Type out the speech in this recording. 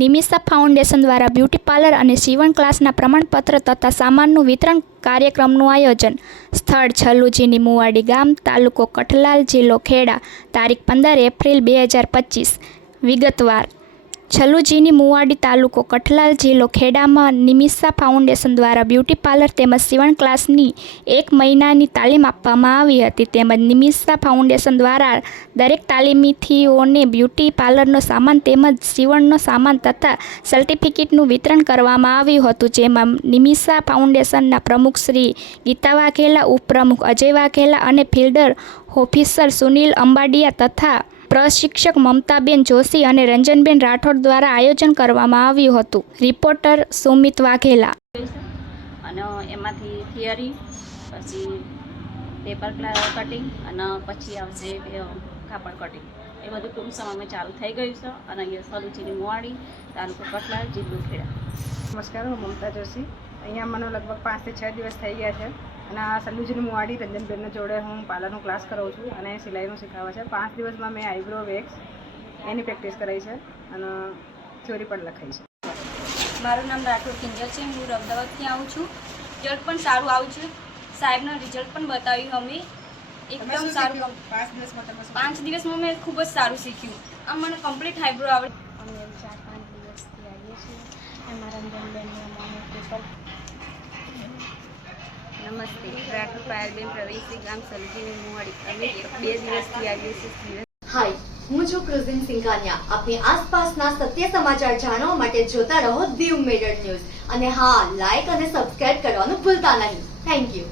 Nimisha foundation દ્વારા beauty parlour અને સીવણ ક્લાસના પ્રમાણપત્ર તથા સામાનનું વિતરણ કાર્યક્રમનું આયોજન. સ્થળ છલ્લુજીની મુવાડી ગામ, તાલુકો કઠલાલ, જિલ્લો ખેડા. તારીખ 15 એપ્રિલ 2025. વિગતવાર. છલ્લુજીની મુવાડી, તાલુકો કઠલાલ, જિલ્લો ખેડામાં નિમિષા ફાઉન્ડેશન દ્વારા બ્યુટી પાર્લર તેમજ સીવણ ક્લાસની 1 મહિનાની તાલીમ આપવામાં આવી હતી. તેમજ નિમિષા ફાઉન્ડેશન દ્વારા દરેક તાલીમીથીઓને બ્યુટી પાર્લરનો સામાન તેમજ સીવણનો સામાન તથા સર્ટિફિકેટનું વિતરણ કરવામાં આવ્યું હતું. જેમાં નિમિષા ફાઉન્ડેશનના પ્રમુખ શ્રી ગીતા વાઘેલા, ઉપપ્રમુખ અજય વાઘેલા અને ફિલ્ડ ઓફિસર સુનિલ અંબાડિયા તથા પ્રશિક્ષક મમતાબેન જોશી અને રંજનબેન રાઠોડ દ્વારા આયોજન કરવામાં આવ્યું હતું. રિપોર્ટર સુમિત વાઘેલા. અને એમાંથી થિયરી, પછી પેપર કટિંગ અને પછી આવશે કાપડ કટિંગ. એ બધું ટૂંક સમયમાં ચાલુ થઈ ગયું છે. અને અહીંયા છલ્લુજીની મુવાડી, તાલુકો કઠલાલ, જિલ્લો ખેડા. નમસ્કાર, હું મમતા જોશી. અહીંયા મને લગભગ 5 થી 6 દિવસ થઈ ગયા છે. અને આ છલ્લુજીની મુવાડી રંજનબેનના જોડે હું પાર્લરનો ક્લાસ કરાવું છું અને સિલાઈનું શીખવાડે છે. 5 દિવસમાં મેં આઈબ્રો વેક્સ એની પ્રેક્ટિસ કરાવી છે અને થિયોરી પણ લખાઈ છે. મારું નામ રાઠોડ કિંજલ છે. હું અમદાવાદથી આવું છું. રિઝલ્ટ પણ સારું આવ્યું છે. સાહેબનું રિઝલ્ટ પણ બતાવ્યું અમે. એકદમ સારું. 5 દિવસમાં મેં ખૂબ જ સારું શીખ્યું. આમ મને કમ્પ્લીટ આઈબ્રો આવડે. અમે 4-5 દિવસથી આવીએ છીએ. અમારા રંજનબેનને અમારું પેપર. નમસ્તે, રાઠોડ પાયલબેન પ્રવેશી, ગામ છલ્લુજીની મુવાડી. અમે 2 દિવસથી આવીએ છીએ. હાય, હું છું ક્રુઝિન સિંઘાનિયા. આપની આસપાસના સત્ય સમાચાર જાણવા માટે જોતા રહો દીવ મિરર ન્યૂઝ. અને હા, લાઈક અને સબસ્ક્રાઇબ કરવાનું ભૂલતા નહીં. Thank you.